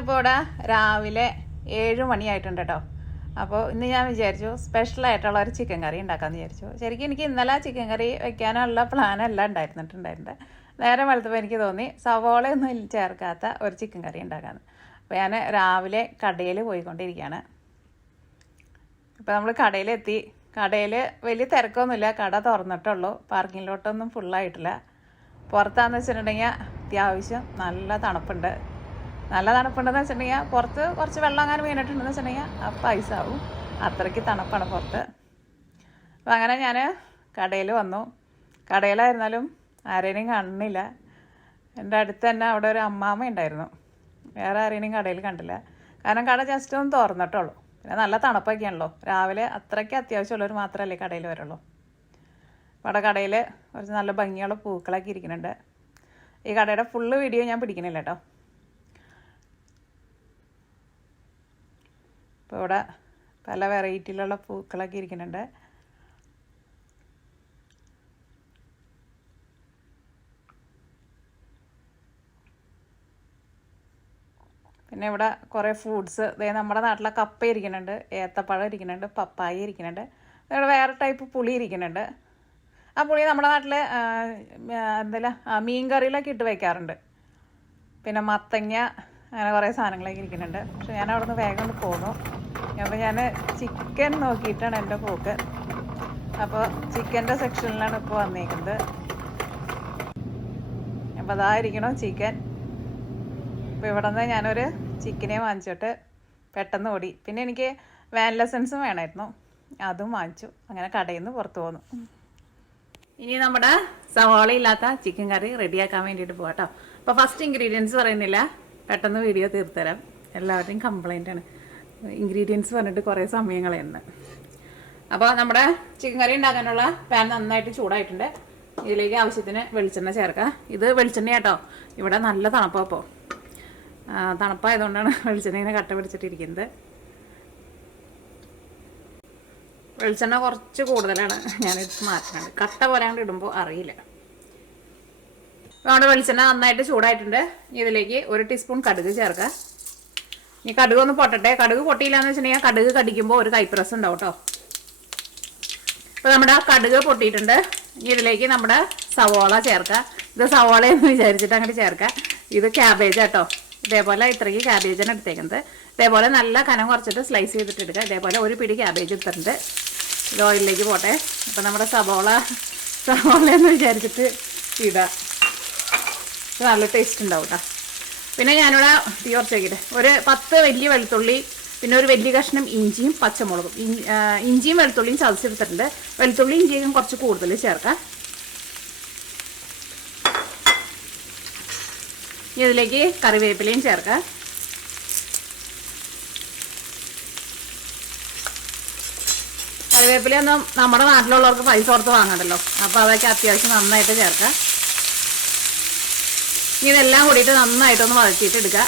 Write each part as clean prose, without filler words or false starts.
ഇന്നിപ്പോൾ ഇവിടെ രാവിലെ 7 മണിയായിട്ടുണ്ട് കേട്ടോ. അപ്പോൾ ഇന്ന് ഞാൻ വിചാരിച്ചു സ്പെഷ്യലായിട്ടുള്ള ഒരു ചിക്കൻ കറി ഉണ്ടാക്കാമെന്ന് വിചാരിച്ചു. ശരിക്കും എനിക്ക് ഇന്നലെ ചിക്കൻ കറി വെക്കാനുള്ള പ്ലാനെല്ലാം ഉണ്ടായിരുന്നിട്ടുണ്ടായിരുന്നു. നേരെ വെളുത്തപ്പോൾ എനിക്ക് തോന്നി സവോളയൊന്നും ചേർക്കാത്ത ഒരു ചിക്കൻ കറി ഉണ്ടാക്കാമെന്ന്. അപ്പോൾ ഞാൻ രാവിലെ കടയിൽ പോയിക്കൊണ്ടിരിക്കുകയാണ്. ഇപ്പോൾ നമ്മൾ കടയിലെത്തി. കടയിൽ വലിയ തിരക്കൊന്നുമില്ല, കട തുറന്നിട്ടുള്ളൂ, പാർക്കിങ്ങിലോട്ടൊന്നും ഫുള്ളായിട്ടില്ല. പുറത്താന്ന് വെച്ചിട്ടുണ്ടെങ്കിൽ അത്യാവശ്യം നല്ല തണുപ്പുണ്ട്. നല്ല തണുപ്പുണ്ടെന്ന് വെച്ചിട്ടുണ്ടെങ്കിൽ പുറത്ത് കുറച്ച് വെള്ളം അങ്ങനെ വീണിട്ടുണ്ടെന്ന് വെച്ചിട്ടുണ്ടെങ്കിൽ ആ പൈസ ആവും, അത്രയ്ക്ക് തണുപ്പാണ് പുറത്ത്. അപ്പോൾ അങ്ങനെ ഞാൻ കടയിൽ വന്നു. കടയിലായിരുന്നാലും ആരെയും കാണുന്നില്ല. എൻ്റെ അടുത്ത് തന്നെ അവിടെ ഒരു അമ്മാമ്മ ഉണ്ടായിരുന്നു. വേറെ ആരെയും കടയിൽ കണ്ടില്ല, കാരണം കട ജസ്റ്റ് ഒന്ന് തുറന്നിട്ടുള്ളൂ. പിന്നെ നല്ല തണുപ്പൊക്കെയാണല്ലോ, രാവിലെ അത്രയ്ക്ക് അത്യാവശ്യമുള്ളവർ മാത്രമല്ലേ കടയിൽ വരുള്ളൂ. അവിടെ കടയിൽ കുറച്ച് നല്ല ഭംഗിയുള്ള പൂക്കളൊക്കെ ഇരിക്കുന്നുണ്ട്. ഈ കടയുടെ ഫുള്ള് വീഡിയോ ഞാൻ പിടിക്കണില്ല കേട്ടോ. ഇപ്പോൾ ഇവിടെ പല വെറൈറ്റിയിലുള്ള പൂക്കളൊക്കെ ഇരിക്കുന്നുണ്ട്. പിന്നെ ഇവിടെ കുറേ ഫ്രൂട്ട്സ്, നമ്മുടെ നാട്ടിലെ കപ്പ ഇരിക്കുന്നുണ്ട്, ഏത്തപ്പഴം ഇരിക്കുന്നുണ്ട്, പപ്പായ ഇരിക്കുന്നുണ്ട്. ഇവിടെ വേറെ ടൈപ്പ് പുളി ഇരിക്കുന്നുണ്ട്. ആ പുളി നമ്മുടെ നാട്ടിൽ എന്തെല്ലാം മീൻ കറിയിലൊക്കെ ഇട്ട് വയ്ക്കാറുണ്ട്. പിന്നെ മത്തങ്ങ, അങ്ങനെ കുറേ സാധനങ്ങളൊക്കെ ഇരിക്കുന്നുണ്ട്. പക്ഷെ ഞാൻ അവിടെ നിന്ന് വേഗം ഒന്ന് പോന്നു. അപ്പോൾ ഞാൻ ചിക്കൻ നോക്കിയിട്ടാണ് എൻ്റെ പോക്ക്. അപ്പോൾ ചിക്കൻ്റെ സെക്ഷനിലാണ് ഇപ്പോൾ വന്നിരിക്കുന്നത്. അപ്പോൾ അതായിരിക്കണം ചിക്കൻ. അപ്പോൾ ഇവിടെ നിന്ന് ഞാനൊരു ചിക്കനെ വാങ്ങിച്ചിട്ട് പെട്ടെന്ന് ഓടി. പിന്നെ എനിക്ക് വാനില എസൻസും വേണമായിരുന്നു, അതും വാങ്ങിച്ചു. അങ്ങനെ കടയിൽ നിന്ന് പുറത്ത് പോന്നു. ഇനി നമ്മുടെ സവാള ഇല്ലാത്ത ചിക്കൻ കറി റെഡിയാക്കാൻ വേണ്ടിയിട്ട് പോകാം കേട്ടോ. അപ്പോൾ ഫസ്റ്റ് ഇൻഗ്രീഡിയൻസ് പറയുന്നില്ല, പെട്ടെന്ന് വീഡിയോ തീർത്തരാം. എല്ലാവരുടെയും കംപ്ലൈൻ്റാണ് ഇൻഗ്രീഡിയൻസ് പറഞ്ഞിട്ട് കുറേ സമയങ്ങളെന്ന്. അപ്പോൾ നമ്മുടെ ചിക്കൻ കറി ഉണ്ടാക്കാനുള്ള പാൻ നന്നായിട്ട് ചൂടായിട്ടുണ്ട്. ഇതിലേക്ക് ആവശ്യത്തിന് വെളിച്ചെണ്ണ ചേർക്കാം. ഇത് വെളിച്ചെണ്ണ കേട്ടോ, ഇവിടെ നല്ല തണുപ്പാണ്. അപ്പോൾ തണുപ്പായതുകൊണ്ടാണ് വെളിച്ചെണ്ണ ഇങ്ങനെ കട്ട പിടിച്ചിട്ടിരിക്കുന്നത്. വെളിച്ചെണ്ണ കുറച്ച് കൂടുതലാണ്, ഞാനിത് മാറ്റുന്നുണ്ട്. കട്ട പോലെ കൊണ്ട് ഇടുമ്പോൾ അറിയില്ല. നമ്മുടെ വെളിച്ചെണ്ണ നന്നായിട്ട് ചൂടായിട്ടുണ്ട്. ഇതിലേക്ക് 1 ടീസ്പൂൺ കടുക് ചേർക്കാം. ഇനി കടുക് ഒന്ന് പൊട്ടട്ടെ. കടുക് പൊട്ടിയില്ല എന്ന് വെച്ചിട്ടുണ്ടെങ്കിൽ കടുക് കടിക്കുമ്പോൾ ഒരു കൈപ്രസ് ഉണ്ടാവും കേട്ടോ. അപ്പോൾ നമ്മുടെ കടുക് പൊട്ടിയിട്ടുണ്ട്. ഇനി ഇതിലേക്ക് നമ്മുടെ സവോള ചേർക്കാം. ഇത് സവോള എന്ന് വിചാരിച്ചിട്ട് അങ്ങോട്ട് ചേർക്കാം. ഇത് ക്യാബേജ് കേട്ടോ. ഇതേപോലെ ഇത്രയ്ക്ക് ക്യാബേജാണ് എടുത്തേക്കുന്നത്. ഇതേപോലെ നല്ല കനം കുറച്ചിട്ട് സ്ലൈസ് ചെയ്തിട്ട് എടുക്കുക. ഇതേപോലെ ഒരു പിടി ക്യാബേജ് എടുത്തിട്ടുണ്ട്. ഇത് ഓയിലിലേക്ക് പോട്ടെ. അപ്പോൾ നമ്മുടെ സവോള എന്ന് വിചാരിച്ചിട്ട് ഇടുക. ഇത് നല്ല ടേസ്റ്റ് ഉണ്ടാവും കേട്ടോ. പിന്നെ ഞാനിവിടെ തീ കുറച്ച് വയ്ക്കട്ടെ. ഒരു 10 വലിയ വെളുത്തുള്ളി, പിന്നെ ഒരു വലിയ കഷ്ണം ഇഞ്ചിയും പച്ചമുളകും. ഇഞ്ചിയും വെളുത്തുള്ളിയും ചതച്ചെടുത്തിട്ടുണ്ട്. വെളുത്തുള്ളി ഇഞ്ചിയും കുറച്ച് കൂടുതൽ ചേർക്കാം. ഇതിലേക്ക് കറിവേപ്പിലയും ചേർക്കാം. കറിവേപ്പിലയൊന്നും നമ്മുടെ നാട്ടിലുള്ളവർക്ക് പൈസ കൊടുത്ത് വാങ്ങണ്ടല്ലോ, അപ്പോൾ അതൊക്കെ അത്യാവശ്യം നന്നായിട്ട് ചേർക്കാം. ഇതെല്ലാം കൂടിയിട്ട് നന്നായിട്ടൊന്ന് വഴറ്റിയിട്ട് എടുക്കുക.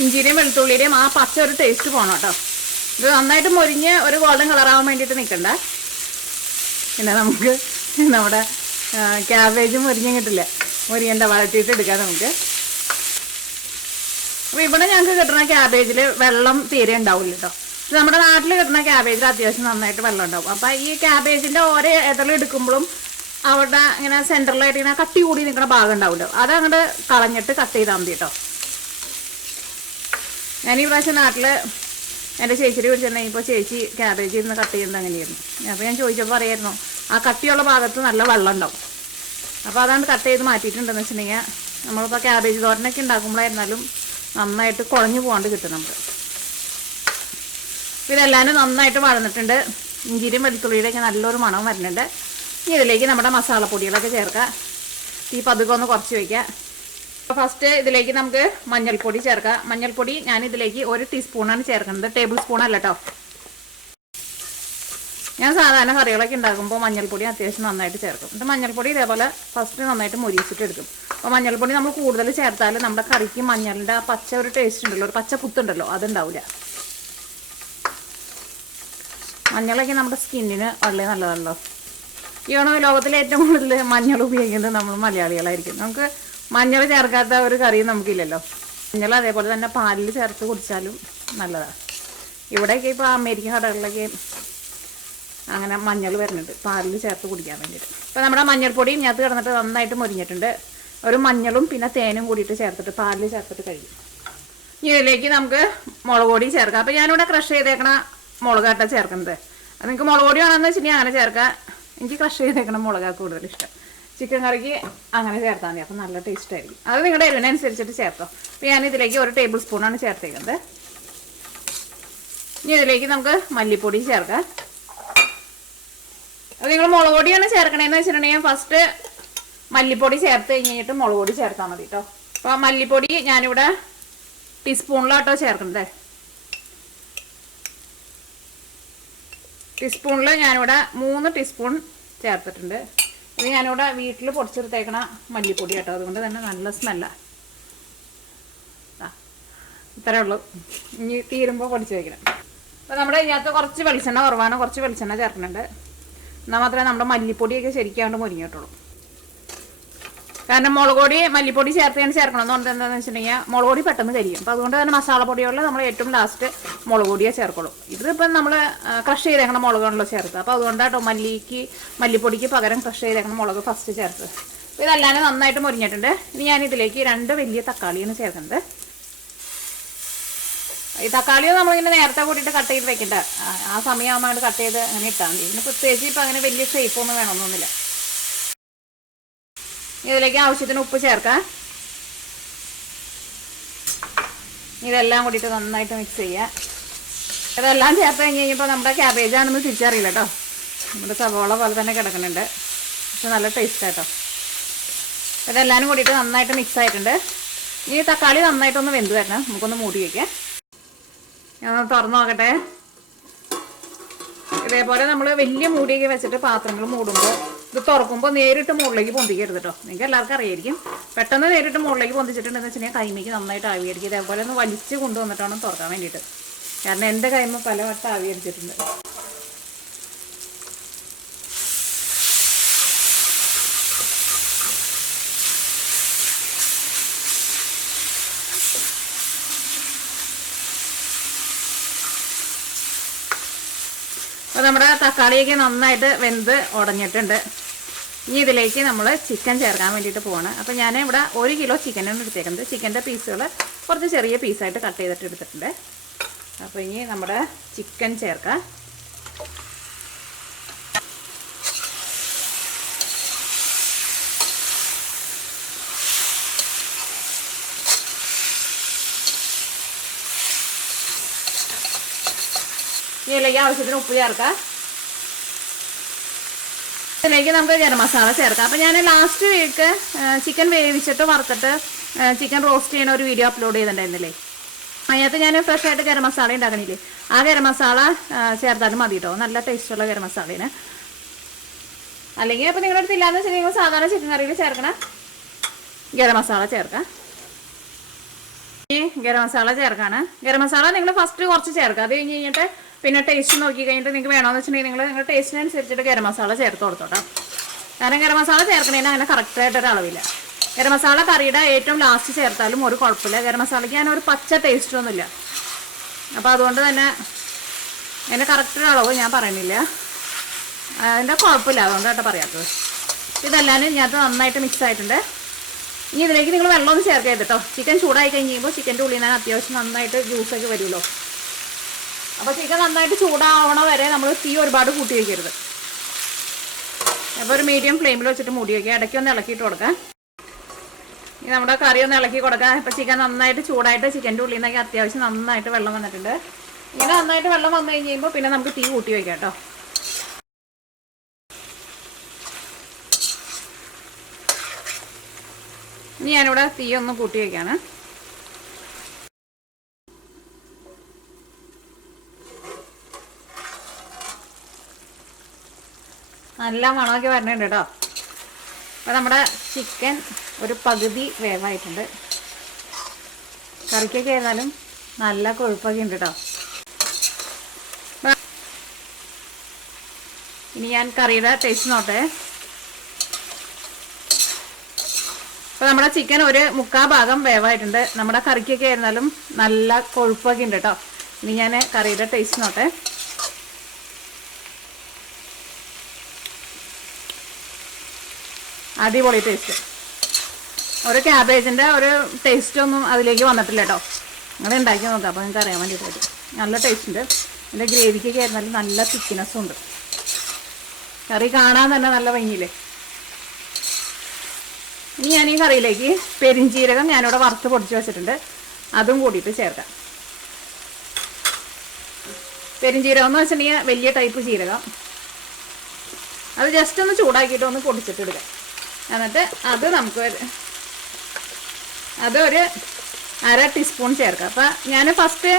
ഇഞ്ചിയുടെയും വെളുത്തുള്ളിയുടെയും ആ പച്ച ഒരു ടേസ്റ്റ് പോകണം കേട്ടോ. ഇത് നന്നായിട്ട് മൊരിഞ്ഞ് ഒരു ഗോൾഡൻ കളറാവാൻ വേണ്ടിയിട്ട് നിൽക്കണ്ട. പിന്നെ നമുക്ക് നമ്മുടെ ക്യാബേജും മൊരിഞ്ഞും കിട്ടില്ല, മൊരിയണ്ട, വഴറ്റിയിട്ട് എടുക്കാം നമുക്ക്. അപ്പോൾ ഇവിടെ ഞങ്ങൾക്ക് കിട്ടുന്ന ക്യാബേജിൽ വെള്ളം തീരെ ഉണ്ടാവില്ല കേട്ടോ. ഇത് നമ്മുടെ നാട്ടിൽ കിട്ടുന്ന ക്യാബേജിൽ അത്യാവശ്യം നന്നായിട്ട് വെള്ളം ഉണ്ടാവും. അപ്പോൾ ഈ ക്യാബേജിൻ്റെ ഓരോ ഇതളെടുക്കുമ്പോഴും അവിടെ ഇങ്ങനെ സെൻറ്ററിലായിട്ട് ഇങ്ങനെ കട്ടി കൂടി നിൽക്കുന്ന ഭാഗം ഉണ്ടാവുമല്ലോ, അതങ്ങോട്ട് കളഞ്ഞിട്ട് കട്ട് ചെയ്താൽ മതി കേട്ടോ. ഞാൻ ഈ പ്രാവശ്യം നാട്ടിൽ എൻ്റെ ചേച്ചിയുടെ വിളിച്ചിട്ടുണ്ടെങ്കിൽ ഇപ്പോൾ ചേച്ചി ക്യാബേജ് ഇരുന്ന് കട്ട് ചെയ്യുന്നത് അങ്ങനെയായിരുന്നു. അപ്പോൾ ഞാൻ ചോദിച്ചപ്പോൾ പറയായിരുന്നു ആ കട്ടിയുള്ള ഭാഗത്ത് നല്ല വെള്ളം ഉണ്ടാവും. അപ്പോൾ അതാണ് കട്ട് ചെയ്ത് മാറ്റിയിട്ടുണ്ടെന്ന് വെച്ചിട്ടുണ്ടെങ്കിൽ നമ്മളിപ്പോൾ ക്യാബേജ് തോരനൊക്കെ ഉണ്ടാക്കുമ്പോഴായിരുന്നാലും നന്നായിട്ട് കുഴഞ്ഞു പോകാണ്ട് കിട്ടും നമുക്ക്. ഇതെല്ലാവരും നന്നായിട്ട് വഴന്നിട്ടുണ്ട്. ഇഞ്ചിയും വെളുത്തുള്ളിയുടെയൊക്കെ നല്ലൊരു മണം വരുന്നുണ്ട്. ഇനി ഇതിലേക്ക് നമ്മുടെ മസാലപ്പൊടികളൊക്കെ ചേർക്കാം. തീ പതുക്കെ ഒന്ന് കുറച്ച് വയ്ക്കുക. അപ്പോൾ ഫസ്റ്റ് ഇതിലേക്ക് നമുക്ക് മഞ്ഞൾപ്പൊടി ചേർക്കാം. മഞ്ഞൾപ്പൊടി ഞാൻ ഇതിലേക്ക് 1 ടീസ്പൂണാണ് ചേർക്കുന്നത്, ടേബിൾ സ്പൂൺ അല്ല കേട്ടോ. ഞാൻ സാധാരണ കറികളൊക്കെ ഉണ്ടാക്കുമ്പോൾ മഞ്ഞൾപ്പൊടി അത്യാവശ്യം നന്നായിട്ട് ചേർക്കും. ഇത് മഞ്ഞൾപ്പൊടി ഇതേപോലെ ഫസ്റ്റ് നന്നായിട്ട് മുരിച്ചിട്ട് എടുക്കും. അപ്പോൾ മഞ്ഞൾപ്പൊടി നമ്മൾ കൂടുതൽ ചേർത്താൽ നമ്മുടെ കറിക്ക് മഞ്ഞളിൻ്റെ ആ പച്ച ഒരു ടേസ്റ്റ് ഉണ്ടല്ലോ, ഒരു പച്ച കുത്തുണ്ടല്ലോ, അതുണ്ടാവില്ല. മഞ്ഞളൊക്കെ നമ്മുടെ സ്കിന്നിന് വളരെ നല്ലതാണല്ലോ. ഈ ലോകത്തിലെ ഏറ്റവും കൂടുതൽ മഞ്ഞൾ ഉപയോഗിക്കുന്നത് നമ്മൾ മലയാളികളായിരിക്കും. നമുക്ക് മഞ്ഞൾ ചേർക്കാത്ത ഒരു കറിയും നമുക്കില്ലല്ലോ. മഞ്ഞൾ അതേപോലെ തന്നെ പാലിൽ ചേർത്ത് കുടിച്ചാലും നല്ലതാണ്. ഇവിടെയൊക്കെ ഇപ്പോൾ അമേരിക്കൻ കടകളിലൊക്കെ അങ്ങനെ മഞ്ഞൾ വരുന്നുണ്ട് പാലിൽ ചേർത്ത് കുടിക്കാൻ വേണ്ടിയിട്ട്. ഇപ്പോൾ നമ്മുടെ മഞ്ഞൾപ്പൊടിയും ഇതിനകത്ത് കിടന്നിട്ട് നന്നായിട്ട് മുരിഞ്ഞിട്ടുണ്ട്. ഒരു മഞ്ഞളും പിന്നെ തേനും കൂടിയിട്ട് ചേർത്തിട്ട് പാലിൽ ചേർത്തിട്ട് കഴിയും. ഇതിലേക്ക് നമുക്ക് മുളക് പൊടി ചേർക്കാം. അപ്പോൾ ഞാനിവിടെ ക്രഷ് ചെയ്തേക്കണ മുളകാട്ട ചേർക്കുന്നത്. അത് നിങ്ങൾക്ക് മുളക് പൊടി വേണമെന്ന് വെച്ചിട്ടുണ്ടെങ്കിൽ അങ്ങനെ ചേർക്കാം. എനിക്ക് ക്രഷ് ചെയ്തേക്കണ മുളകാണ് കൂടുതൽ ഇഷ്ടം. ചിക്കൻ കറിക്ക് അങ്ങനെ ചേർത്താൽ മതി, അപ്പം നല്ല ടേസ്റ്റ് ആയിരിക്കും. അത് നിങ്ങളുടെ എരിവിനനുസരിച്ചിട്ട് ചേർത്തോ. അപ്പോൾ ഞാനിതിലേക്ക് 1 ടേബിൾ സ്പൂണാണ് ചേർത്തേക്കുന്നത്. ഇനി ഇതിലേക്ക് നമുക്ക് മല്ലിപ്പൊടി ചേർക്കാം. അത് നിങ്ങൾ മുളക് പൊടിയാണ് ചേർക്കണേന്ന് വെച്ചിട്ടുണ്ടെങ്കിൽ ഫസ്റ്റ് മല്ലിപ്പൊടി ചേർത്ത് കഴിഞ്ഞിട്ട് മുളക് പൊടി ചേർത്താൽ മതി കേട്ടോ. അപ്പോൾ മല്ലിപ്പൊടി ഞാനിവിടെ ടീസ്പൂണിലാട്ടോ ചേർക്കുന്നത്. ടീസ്പൂണിൽ ഞാനിവിടെ 3 ടീസ്പൂൺ ചേർത്തിട്ടുണ്ട്. ഇത് ഞാനിവിടെ വീട്ടിൽ പൊടിച്ചെടുത്തേക്കണ മല്ലിപ്പൊടി കേട്ടോ, അതുകൊണ്ട് തന്നെ നല്ല സ്മെല്ലാണ്. ഇത്രയേ ഉള്ളൂ. ഇനി തീരുമ്പോൾ പൊടിച്ച് വയ്ക്കണം. അപ്പോൾ നമ്മുടെ ഇതിനകത്ത് കുറച്ച് വെളിച്ചെണ്ണ കുറവാണ്, കുറച്ച് വെളിച്ചെണ്ണ ചേർക്കുന്നുണ്ട്. എന്നാൽ മാത്രമേ നമ്മുടെ മല്ലിപ്പൊടിയൊക്കെ ശരിക്കാണ്ട് മുരിഞ്ഞ് കിട്ടുള്ളൂ. കാരണം മുളക് പൊടി മല്ലിപ്പൊടി ചേർത്ത് ചേർക്കണമെന്ന് പറഞ്ഞത് എന്താണെന്ന് വെച്ചിട്ടുണ്ടെങ്കിൽ മുളക് പൊടി പെട്ടെന്ന് കരിയും. അപ്പോൾ അതുകൊണ്ട് തന്നെ മസാലപ്പൊടികളിൽ നമ്മൾ ഏറ്റവും ലാസ്റ്റ് മുളക് പൊടിയെ ചേർക്കുള്ളൂ. ഇതിപ്പം നമ്മൾ ക്രഷ് ചെയ്തേക്കണം മുളകാണല്ലോ ചേർത്ത്. അപ്പോൾ അതുകൊണ്ടാട്ടോ മല്ലിപ്പൊടിക്ക് പകരം ക്രഷ് ചെയ്തേക്കണം മുളക് ഫസ്റ്റ് ചേർത്ത്. അപ്പോൾ ഇതെല്ലാം നന്നായിട്ട് മുരിഞ്ഞിട്ടുണ്ട്. ഇനി ഞാനിതിലേക്ക് 2 വലിയ തക്കാളിയാണ് ചേർക്കുന്നത്. ഈ തക്കാളിയോ നമ്മളിങ്ങനെ നേരത്തെ കൂട്ടിയിട്ട് കട്ട് ചെയ്ത് വെക്കണ്ട. ആ സമയമാകുമ്പോൾ കട്ട് ചെയ്ത് അങ്ങനെ ഇട്ടാൽ മതി. പിന്നെ പ്രത്യേകിച്ച് ഇപ്പം അങ്ങനെ വലിയ ഷേപ്പൊന്നും വേണമെന്നൊന്നുമില്ല. ഇതിലേക്ക് ആവശ്യത്തിന് ഉപ്പ് ചേർക്കാം. ഇതെല്ലാം കൂടിയിട്ട് നന്നായിട്ട് മിക്സ് ചെയ്യുക. ഇതെല്ലാം ചേർത്ത് കഴിഞ്ഞ് കഴിഞ്ഞപ്പോൾ നമ്മുടെ ക്യാബേജാണെന്ന് തിരിച്ചറിയില്ല കേട്ടോ. നമ്മുടെ സവോള പോലെ തന്നെ കിടക്കുന്നുണ്ട്, പക്ഷെ നല്ല ടേസ്റ്റ് കേട്ടോ. ഇതെല്ലാം കൂടിയിട്ട് നന്നായിട്ട് മിക്സ് ആയിട്ടുണ്ട്. ഇനി തക്കാളി നന്നായിട്ടൊന്ന് വെന്ത് വരണം. നമുക്കൊന്ന് മൂടി വയ്ക്കാം. ഞാൻ തുറന്നു നോക്കട്ടെ. ഇതേപോലെ നമ്മൾ വലിയ മൂടിയൊക്കെ വെച്ചിട്ട് പാത്രങ്ങൾ മൂടുമ്പോൾ ഇത് തുറക്കുമ്പോൾ നേരിട്ട് മുകളിലേക്ക് പൊന്തിക്കരുത് കേട്ടോ. നിങ്ങൾക്ക് എല്ലാവർക്കും അറിയായിരിക്കും. പെട്ടെന്ന് നേരിട്ട് മുകളിലേക്ക് പൊന്തിച്ചിട്ടുണ്ടെന്ന് വെച്ചിട്ടുണ്ടെങ്കിൽ കൈമയ്ക്ക് നന്നായിട്ട് ആവിയായിരിക്കും. ഇതേപോലെ ഒന്ന് വലിച്ച് കൊണ്ടുവന്നിട്ടാണ് തുറക്കാൻ വേണ്ടിയിട്ട്. കാരണം എൻ്റെ കൈമ പലവട്ടം ആവിയടിച്ചിട്ടുണ്ട്. അപ്പോൾ നമ്മുടെ തക്കാളിയൊക്കെ നന്നായിട്ട് വെന്ത് ഉടഞ്ഞിട്ടുണ്ട്. ഇനി ഇതിലേക്ക് നമ്മൾ ചിക്കൻ ചേർക്കാൻ വേണ്ടിയിട്ട് പോവാണ്. അപ്പോൾ ഞാൻ ഇവിടെ 1 കിലോ ചിക്കനാണ് എടുത്തേക്കുന്നത്. ചിക്കൻ്റെ പീസുകൾ കുറച്ച് ചെറിയ പീസായിട്ട് കട്ട് ചെയ്തിട്ട് എടുത്തിട്ടുണ്ട്. അപ്പോൾ ഇനി നമ്മുടെ ചിക്കൻ ചേർക്കാം. ഇതിലേക്ക് ആവശ്യത്തിന് ഉപ്പ് ചേർക്കാം. ഇതിലേക്ക് നമുക്ക് ഗരം മസാല ചേർക്കാം. അപ്പോൾ ഞാൻ ലാസ്റ്റ് വീക്ക് ചിക്കൻ വേവിച്ചിട്ട് വറുത്തിട്ട് ചിക്കൻ റോസ്റ്റ് ചെയ്യുന്ന ഒരു വീഡിയോ അപ്ലോഡ് ചെയ്തിട്ടുണ്ടായിരുന്നില്ലേ. അതിനകത്ത് ഞാൻ ഫ്രഷ് ആയിട്ട് ഗരം മസാല ഉണ്ടാക്കണില്ലേ, ആ ഗരം മസാല ചേർത്താലും മതി കേട്ടോ. നല്ല ടേസ്റ്റുള്ള ഗരം മസാലേന്. അല്ലെങ്കിൽ അപ്പോൾ നിങ്ങളുടെ അടുത്ത് ഇല്ലാന്ന് വെച്ചാൽ നിങ്ങൾ സാധാരണ ചിക്കൻ കറിയിൽ ചേർക്കണം ഗരം മസാല ചേർക്കാം. ഈ ഗരം മസാല ചേർക്കാണ്. ഗരം മസാല നിങ്ങൾ ഫസ്റ്റ് കുറച്ച് ചേർക്കുക. അത് കഴിഞ്ഞ് കഴിഞ്ഞിട്ട് പിന്നെ ടേസ്റ്റ് നോക്കി കഴിഞ്ഞിട്ട് നിങ്ങൾക്ക് വേണമെന്ന് വെച്ചിട്ടുണ്ടെങ്കിൽ നിങ്ങളുടെ ടേസ്റ്റിനനുസരിച്ചിട്ട് ഗരം മസാല ചേർത്ത് കൊടുത്തോട്ടോ. കാരണം ഗരം മസാല ചേർക്കണേന് അങ്ങനെ കറക്റ്റായിട്ടൊരു അളവില്ല. ഗരം മസാല കറിയുടെ ഏറ്റവും ലാസ്റ്റ് ചേർത്താലും ഒരു കുഴപ്പമില്ല. ഗരം മസാലയ്ക്ക് ഞാൻ ഒരു പച്ച ടേസ്റ്റൊന്നുമില്ല. അപ്പോൾ അതുകൊണ്ട് തന്നെ അതിൻ്റെ കറക്റ്റ് അളവ് ഞാൻ പറയുന്നില്ല. അതിൻ്റെ കുഴപ്പമില്ല, അതുകൊണ്ടാട്ടോ പറയാത്തത്. ഇതെല്ലാം ഇതിനകത്ത് നന്നായിട്ട് മിക്സ് ആയിട്ടുണ്ട്. ഇനി ഇതിലേക്ക് നിങ്ങൾ വെള്ളമൊന്നും ചേർക്കരുത് കേട്ടോ. ചിക്കൻ ചൂടായി കഴിഞ്ഞ് കഴിയുമ്പോൾ ചിക്കൻ്റെ ഉള്ളിൽ നിന്ന് അത്യാവശ്യം നന്നായിട്ട് ജ്യൂസൊക്കെ വരുമല്ലോ. അപ്പോൾ ചിക്കൻ നന്നായിട്ട് ചൂടാവണ വരെ നമ്മൾ തീ ഒരുപാട് കൂട്ടി വയ്ക്കരുത്. അപ്പോൾ ഒരു മീഡിയം ഫ്ലെയിമിൽ വെച്ചിട്ട് മൂടി വയ്ക്കുക. ഇടയ്ക്ക് ഒന്ന് ഇളക്കിയിട്ട് കൊടുക്കാം. ഇനി നമ്മുടെ കറി ഒന്ന് ഇളക്കി കൊടുക്കാം. ഇപ്പോൾ ചിക്കൻ നന്നായിട്ട് ചൂടായിട്ട് ചിക്കൻ്റെ ഉള്ളിൽ നിന്നൊക്കെ അത്യാവശ്യം നന്നായിട്ട് വെള്ളം വന്നിട്ടുണ്ട്. ഇങ്ങനെ നന്നായിട്ട് വെള്ളം വന്നു കഴിഞ്ഞ് കഴിയുമ്പോൾ പിന്നെ നമുക്ക് തീ കൂട്ടി വയ്ക്കാം കേട്ടോ. ഇനി ഞാനിവിടെ തീ ഒന്ന് കൂട്ടി വയ്ക്കാണ്. നല്ല മണമൊക്കെ വരണുണ്ട് കേട്ടോ. അപ്പോൾ നമ്മുടെ ചിക്കൻ ഒരു പകുതി വേവായിട്ടുണ്ട്. കറിക്കൊക്കെ ആയിരുന്നാലും നല്ല കൊഴുപ്പൊക്കെ ഉണ്ട് കേട്ടോ. ഇനി ഞാൻ കറിയുടെ ടേസ്റ്റ് നോട്ടെ. അപ്പോൾ നമ്മുടെ ചിക്കൻ ഒരു 3/4 ഭാഗം വേവായിട്ടുണ്ട്. നമ്മുടെ കറിക്കൊക്കെ ആയിരുന്നാലും നല്ല കൊഴുപ്പൊക്കെ ഉണ്ട് കേട്ടോ. ഇനി ഞാൻ കറിയുടെ ടേസ്റ്റ് നോട്ടെ. അടിപൊളി ടേസ്റ്റ്. ഒരു ക്യാബേജിൻ്റെ ഒരു ടേസ്റ്റൊന്നും അതിലേക്ക് വന്നിട്ടില്ല കേട്ടോ. നിങ്ങൾ ഉണ്ടാക്കി നോക്കാം, അപ്പോൾ നിങ്ങൾക്ക് അറിയാൻ വേണ്ടിയിട്ട് പറ്റും. നല്ല ടേസ്റ്റ് ഉണ്ട്. എൻ്റെ ഗ്രേവിക്കൊക്കെ ആയിരുന്നാലും നല്ല തിക്നെസ്സും ഉണ്ട്. കറി കാണാൻ തന്നെ നല്ല ഭംഗിയില്ലേ. ഇനി ഞാൻ ഈ കറിയിലേക്ക് പെരിഞ്ചീരകം ഞാനിവിടെ വറുത്ത് പൊടിച്ച് വെച്ചിട്ടുണ്ട്, അതും കൂടിയിട്ട് ചേർക്കാം. പെരിഞ്ചീരകം എന്ന് വെച്ചിട്ടുണ്ടെങ്കിൽ വലിയ ടൈപ്പ് ജീരകം. അത് ജസ്റ്റ് ഒന്ന് ചൂടാക്കിയിട്ട് ഒന്ന് പൊടിച്ചിട്ടിടുക. എന്നിട്ട് അത് നമുക്ക് അതൊരു 1/2 ടീസ്പൂൺ ചേർക്കാം. അപ്പം ഞാൻ ഫസ്റ്റ്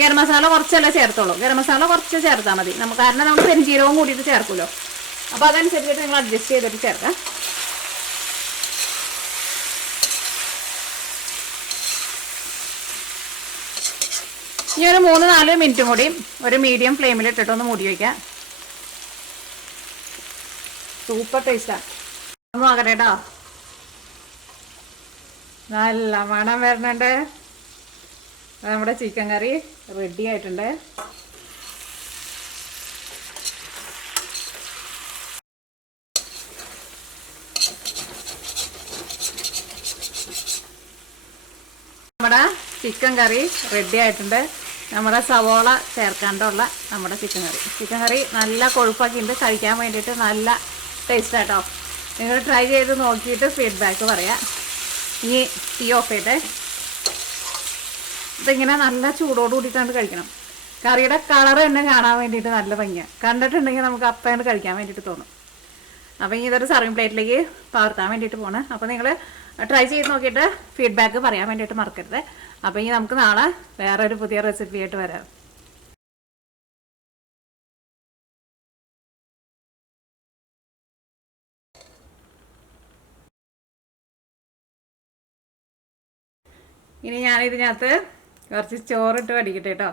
ഗരം മസാല കുറച്ചല്ല ചേർത്തോളൂ. ഗരം മസാല കുറച്ച് ചേർത്താൽ മതി നമുക്ക്, കാരണം നമ്മൾ പെരിഞ്ചീരകവും കൂടിയിട്ട് ചേർക്കുമല്ലോ. അപ്പോൾ അതനുസരിച്ചിട്ട് നിങ്ങൾ അഡ്ജസ്റ്റ് ചെയ്തിട്ട് ചേർക്കാം. ഇനി ഒരു 3-4 മിനിറ്റും കൂടി ഒരു മീഡിയം ഫ്ലെയിമിൽ ഇട്ടിട്ടൊന്ന് മൂടി വയ്ക്കാം. സൂപ്പർ ടേസ്റ്റാണ്. ഒന്ന് നോക്കട്ടെ കേട്ടോ. നല്ല മണം വരുന്നുണ്ട്. നമ്മുടെ ചിക്കൻ കറി റെഡി ആയിട്ടുണ്ട്. നമ്മുടെ ചിക്കൻ കറി റെഡി ആയിട്ടുണ്ട്. നമ്മുടെ സവോള ചേർക്കാണ്ടുള്ള നമ്മുടെ ചിക്കൻ കറി നല്ല കൊഴുപ്പൊക്കെ ഉണ്ട്. കഴിക്കാൻ വേണ്ടിയിട്ട് നല്ല ടേസ്റ്റ് ആട്ടോ. നിങ്ങൾ ട്രൈ ചെയ്ത് നോക്കിയിട്ട് ഫീഡ്ബാക്ക് പറയാം. ഇനി തീ ഓഫ് ചെയ്തേ. ഇതിങ്ങനെ നല്ല ചൂടോട് കൂടിയിട്ടാണ് കഴിക്കണം. കറിയുടെ കളർ തന്നെ കാണാൻ വേണ്ടിയിട്ട് നല്ല ഭംഗിയാണ്. കണ്ടിട്ടുണ്ടെങ്കിൽ നമുക്ക് അപ്പം കഴിക്കാൻ വേണ്ടിയിട്ട് തോന്നും. അപ്പോൾ ഇനി ഇതൊരു സർവിങ് പ്ലേറ്റിലേക്ക് പകർത്താൻ വേണ്ടിയിട്ട് പോകണം. അപ്പോൾ നിങ്ങൾ ട്രൈ ചെയ്ത് നോക്കിയിട്ട് ഫീഡ്ബാക്ക് പറയാൻ വേണ്ടിയിട്ട് മറക്കരുത്. അപ്പോൾ ഇനി നമുക്ക് നാളെ വേറൊരു പുതിയ റെസിപ്പി ആയിട്ട് വരാം. ഇനി ഞാനിതിനകത്ത് കുറച്ച് ചോറിട്ട് വടിക്കട്ടെ കേട്ടോ.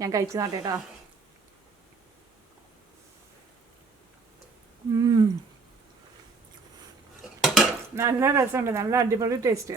ഞാൻ കഴിച്ചു നോട്ടെ കേട്ടോ. നല്ല രസമുണ്ട്, നല്ല അടിപൊളി ടേസ്റ്റ്.